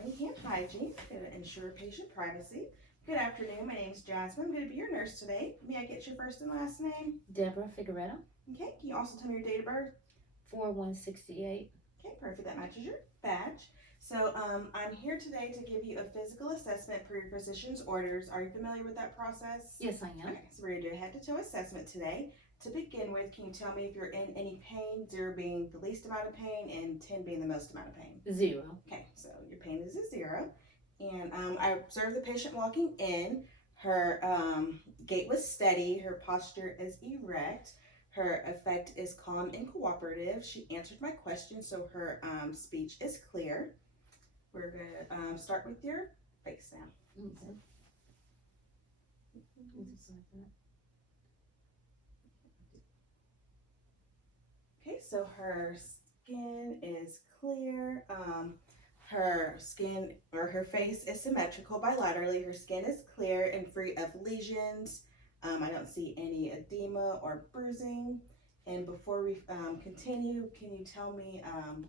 performing hand hygiene. Going to ensure patient privacy. Good afternoon. My name is Jasmine. I'm going to be your nurse today. May I get your first and last name? Deborah Figueredo. Okay. Can you also tell me your date of birth? 4168. Okay, perfect. That matches your badge. So I'm here today to give you a physical assessment per your physician's orders. Are you familiar with that process? Yes, I am. Okay, so we're going to do a head-to-toe assessment today. To begin with, can you tell me if you're in any pain, 0 being the least amount of pain and 10 being the most amount of pain? 0. Okay, so your pain is a 0. And I observed the patient walking in. Her gait was steady. Her posture is erect. Her affect is calm and cooperative. She answered my question, so her speech is clear. We're going to start with your face now. Okay. Okay, so her skin is clear. Her skin or her face is symmetrical bilaterally. Her skin is clear and free of lesions. I don't see any edema or bruising. And before we continue, can you tell me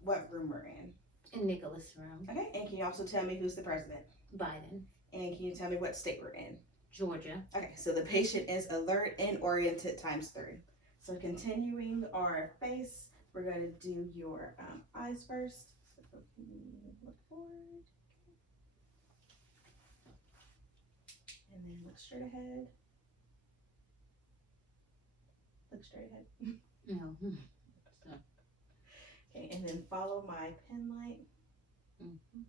what room we're in? In Nicholas' room. Okay, and can you also tell me who's the president? Biden. And can you tell me what state we're in? Georgia. Okay, so the patient is alert and oriented ×3. So continuing our face, we're going to do your eyes first. So can you look forward? And then look straight ahead. Look straight ahead. No. Okay, and then follow my pen light. Mm-hmm.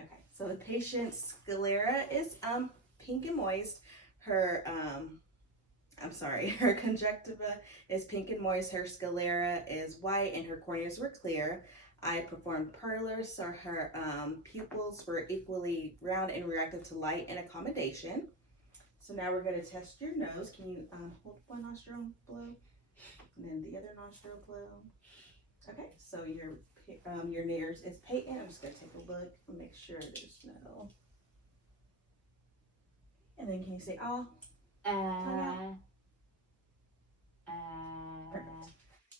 Okay, so the patient's sclera is pink and moist. Her her conjunctiva is pink and moist. Her sclera is white, and her corneas were clear. I performed Perler, so her pupils were equally round and reactive to light and accommodation. So now we're going to test your nose. Can you hold one nostril, blow, and then the other nostril, blow. Okay, so your nose is patent. I'm just going to take a look and make sure there's no. And then can you say ah? Perfect.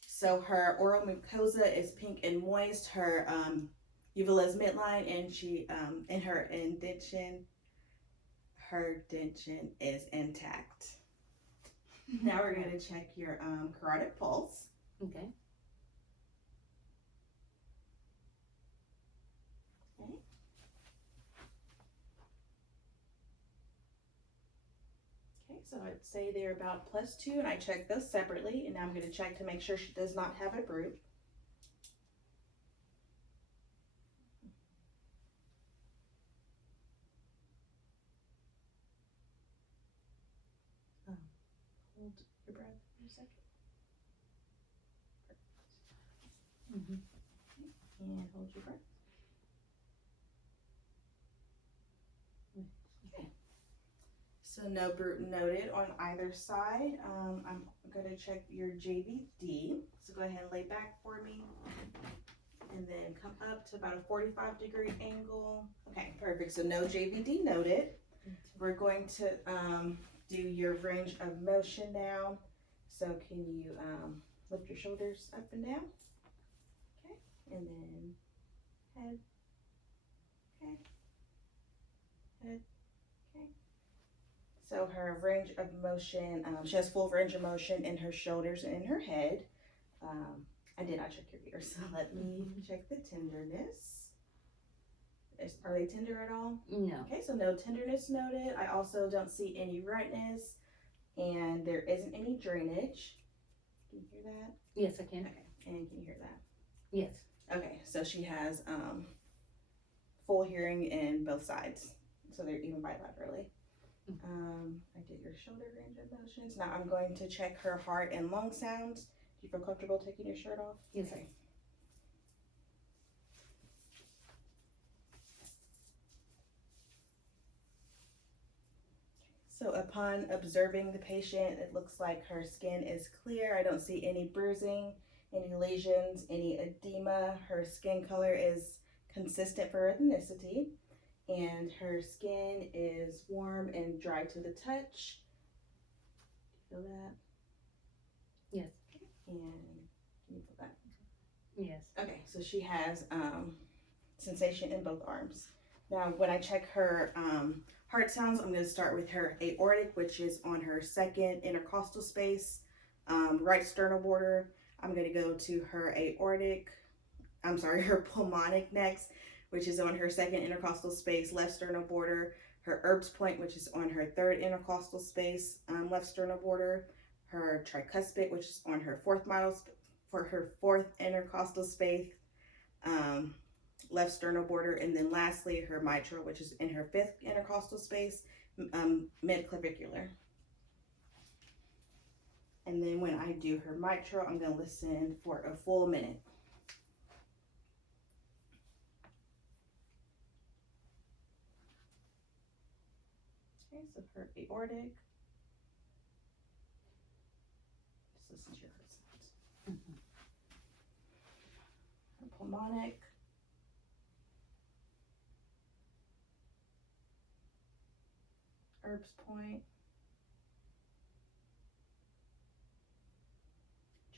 So her oral mucosa is pink and moist. Her uvula is midline, and she and her dentition is intact. Now we're going to check your carotid pulse. Okay. Okay, so I'd say they're about +2, and I checked those separately, and now I'm going to check to make sure she does not have a droop. Hold your breath for a second. Mm-hmm. And hold your breath. Okay. So no bruit noted on either side. I'm going to check your JVD. So go ahead and lay back for me. And then come up to about a 45-degree angle. Okay, perfect. So no JVD noted. We're going to do your range of motion now. So can you lift your shoulders up and down? Okay, and then head. Okay, head. Okay. So her range of motion, she has full range of motion in her shoulders and in her head. I did not check your ears, so let me check the tenderness. Are they tender at all? No. Okay, so no tenderness noted. I also don't see any redness, and there isn't any drainage. Can you hear that? Yes, I can. Okay, and can you hear that? Yes. Okay, so she has full hearing in both sides, so they're even bilaterally. I did your shoulder range of motions. Now I'm going to check her heart and lung sounds. Do you feel comfortable taking your shirt off? Yes. Okay. So upon observing the patient, it looks like her skin is clear. I don't see any bruising, any lesions, any edema. Her skin color is consistent for ethnicity, and her skin is warm and dry to the touch. Do you feel that? Yes. And can Can you feel that? Yes. Okay, so she has sensation in both arms. Now, when I check her heart sounds, I'm going to start with her aortic, which is on her second intercostal space, right sternal border. I'm going to go to her her pulmonic next, which is on her second intercostal space, left sternal border. Her Erb's point, which is on her third intercostal space, left sternal border. Her tricuspid, which is on her fourth intercostal space, left sternal border, and then lastly her mitral, which is in her fifth intercostal space, mid-clavicular. And then when I do her mitral, I'm going to listen for a full minute. Okay, so her aortic. Just listen to your heart sounds. Mm-hmm. Her pulmonic. Erb's point.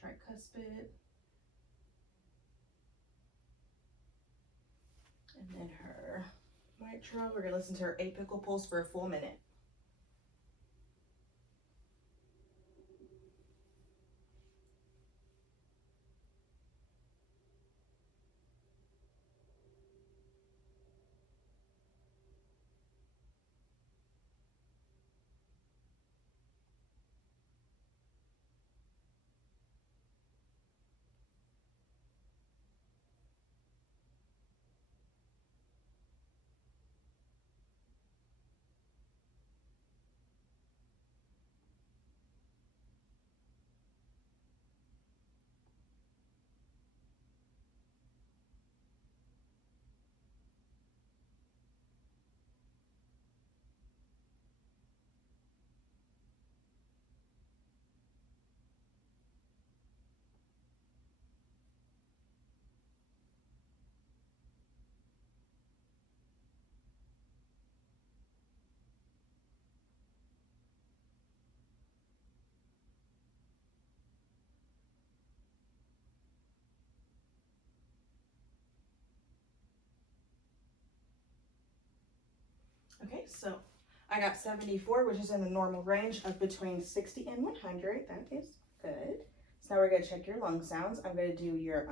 Tricuspid. And then her mitral. We're going to listen to her apical pulse for a full minute. Okay, so I got 74, which is in the normal range of between 60 and 100. That is good. So now we're going to check your lung sounds. I'm going to do your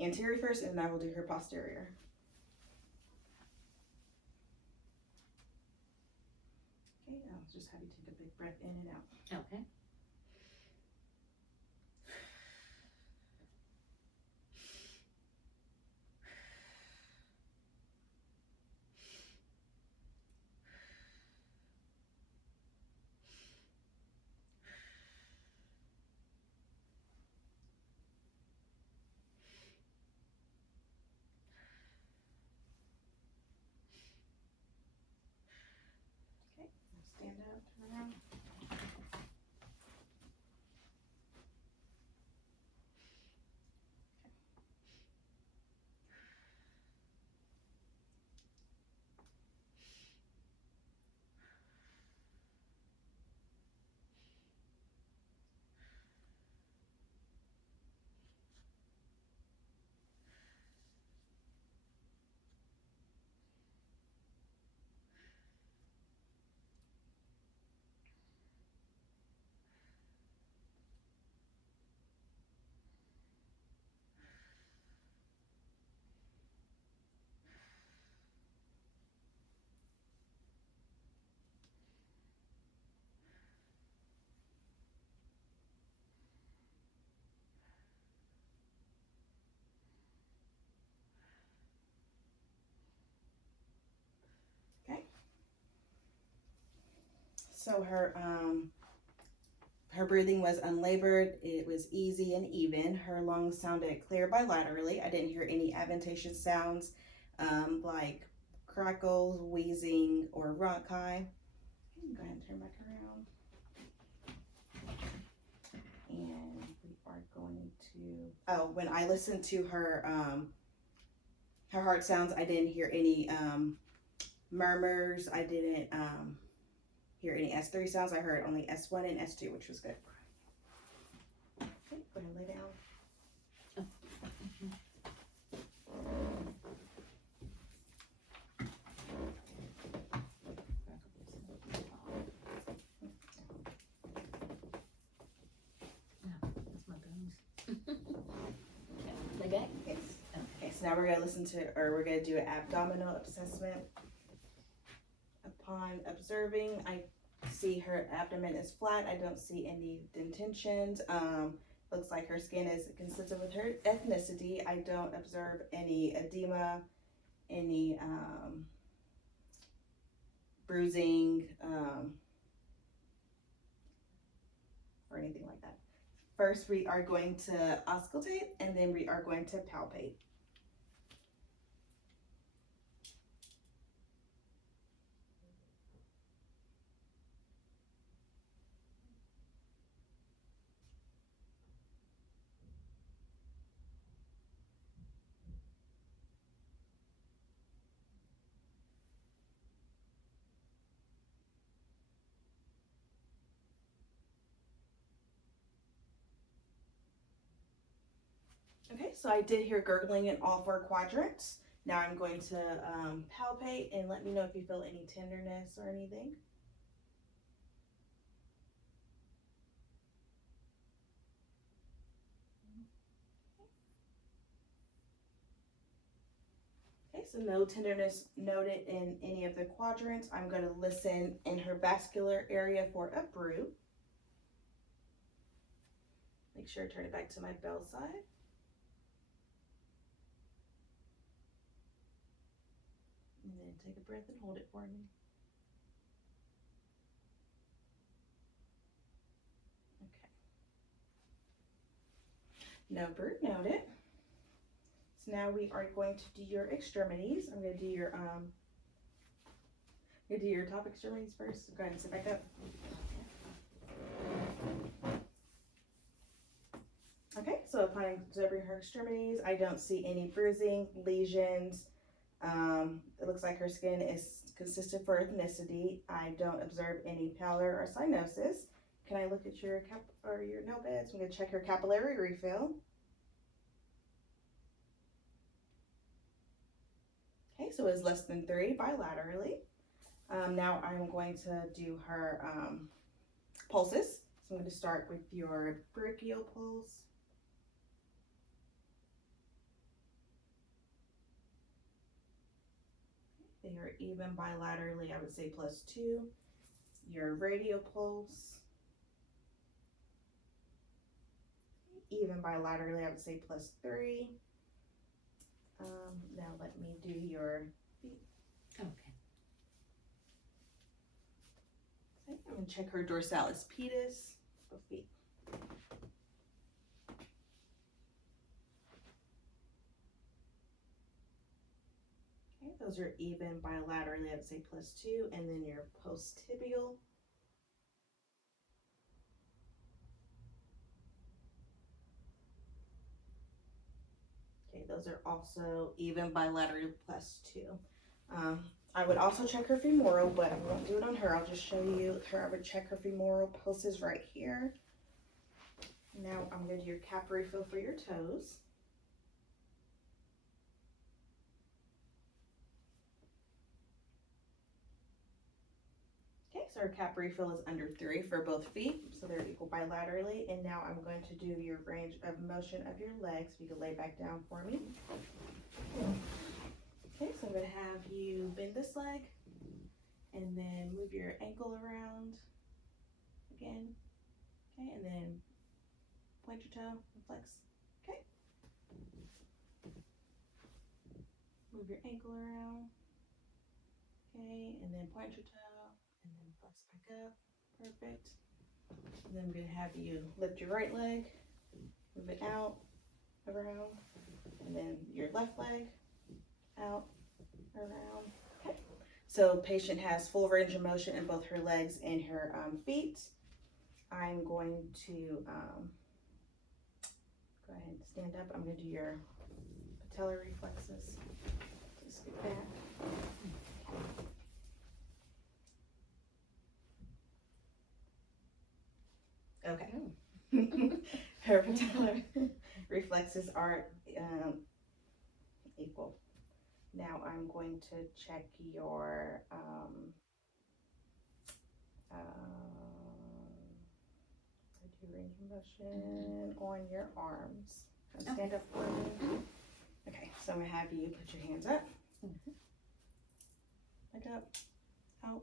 anterior first, and then I will do her posterior. Okay, I'll just have you take a big breath in and out. Okay. Okay, stand up, turn around. So her breathing was unlabored. It was easy and even. Her lungs sounded clear bilaterally. I didn't hear any adventitious sounds like crackles, wheezing, or rhonchi. Go ahead and turn back around. And we are going to, when I listened to her heart sounds, I didn't hear any murmurs. I didn't hear any S3 sounds. I heard only S1 and S2, which was good. Okay, go ahead and lay down. So now we're gonna we're gonna do an abdominal assessment. Upon observing, I see her abdomen is flat. I don't see any detentions. Looks like her skin is consistent with her ethnicity. I don't observe any edema, any bruising, or anything like that. First, we are going to auscultate, and then we are going to palpate. Okay, so I did hear gurgling in all 4 quadrants. Now I'm going to palpate and let me know if you feel any tenderness or anything. Okay, so no tenderness noted in any of the quadrants. I'm going to listen in her vascular area for a brew. Make sure to turn it back to my bell side. And then take a breath and hold it for me. Okay. No brew noted. So now we are going to do your extremities. I'm going to do your top extremities first. Go ahead and sit back up. Okay, so upon observing her extremities, I don't see any bruising, lesions. It looks like her skin is consistent for ethnicity. I don't observe any pallor or cyanosis. Can I look at your nail beds? I'm going to check her capillary refill. Okay, so it's less than 3 bilaterally. Now I'm going to do her pulses. So I'm going to start with your brachial pulse. They are even bilaterally, I would say +2. Your radial pulse. Even bilaterally, I would say +3. Now let me do your feet. Okay. Okay, I'm going to check her dorsalis pedis. Go feet. Okay, those are even bilaterally, I would say +2. And then your post-tibial. Okay, those are also even bilaterally +2. I would also check her femoral, but I won't do it on her. I'll just show you her. I would check her femoral pulses right here. Now I'm going to do your cap refill for your toes. Okay, so our cap refill is under 3 for both feet, so they're equal bilaterally. And now I'm going to do your range of motion of your legs. If you could lay back down for me. Okay, so I'm going to have you bend this leg and then move your ankle around again. Okay, and then point your toe and flex. Okay. Move your ankle around. Okay, and then point your toe and then flex back up. Perfect. And then I'm going to have you lift your right leg, move it out, around, and then your left leg, out, around. Okay. So patient has full range of motion in both her legs and her feet. I'm going to go ahead and stand up. I'm going to do your patellar reflexes. Just get back. Okay. Her patellar reflexes are equal. Now I'm going to check your range of motion on your arms. Stand up for me. Okay, so I'm gonna have you put your hands up. Mhm. Back up, out,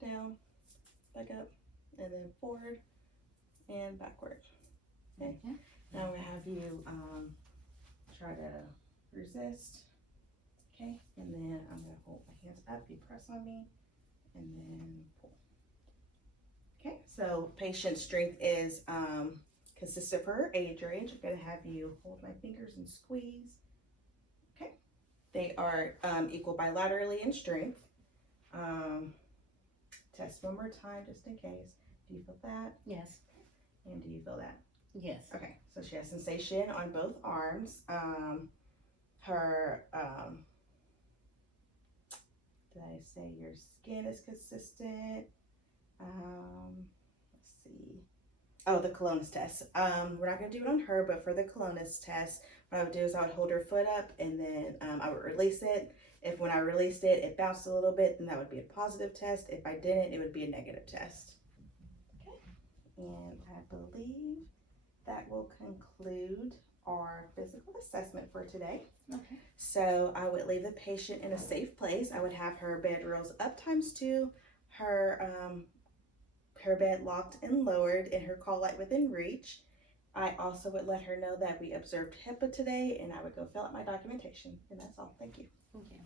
down, back up, and then forward and backward. Okay. Okay. Now I'm gonna have you try to resist. Okay, and then I'm gonna hold my hands up, you press on me, and then pull. Okay, so patient's strength is consistent for her age range. I'm gonna have you hold my fingers and squeeze. Okay, they are equal bilaterally in strength. Test one more time just in case. Do you feel that? Yes. And do you feel that? Yes. Okay, so she has sensation on both arms. Her, did I say your skin is consistent? Let's see. Oh, the Colonus test. We're not gonna do it on her, but for the Colonus test, what I would do is I would hold her foot up and then I would release it. If when I released it, it bounced a little bit, then that would be a positive test. If I didn't, it would be a negative test. Okay, and I believe that will conclude our physical assessment for today. Okay. So I would leave the patient in a safe place. I would have her bed rails up ×2, her bed locked and lowered, and her call light within reach. I also would let her know that we observed HIPAA today, and I would go fill out my documentation. And that's all. Thank you. Okay.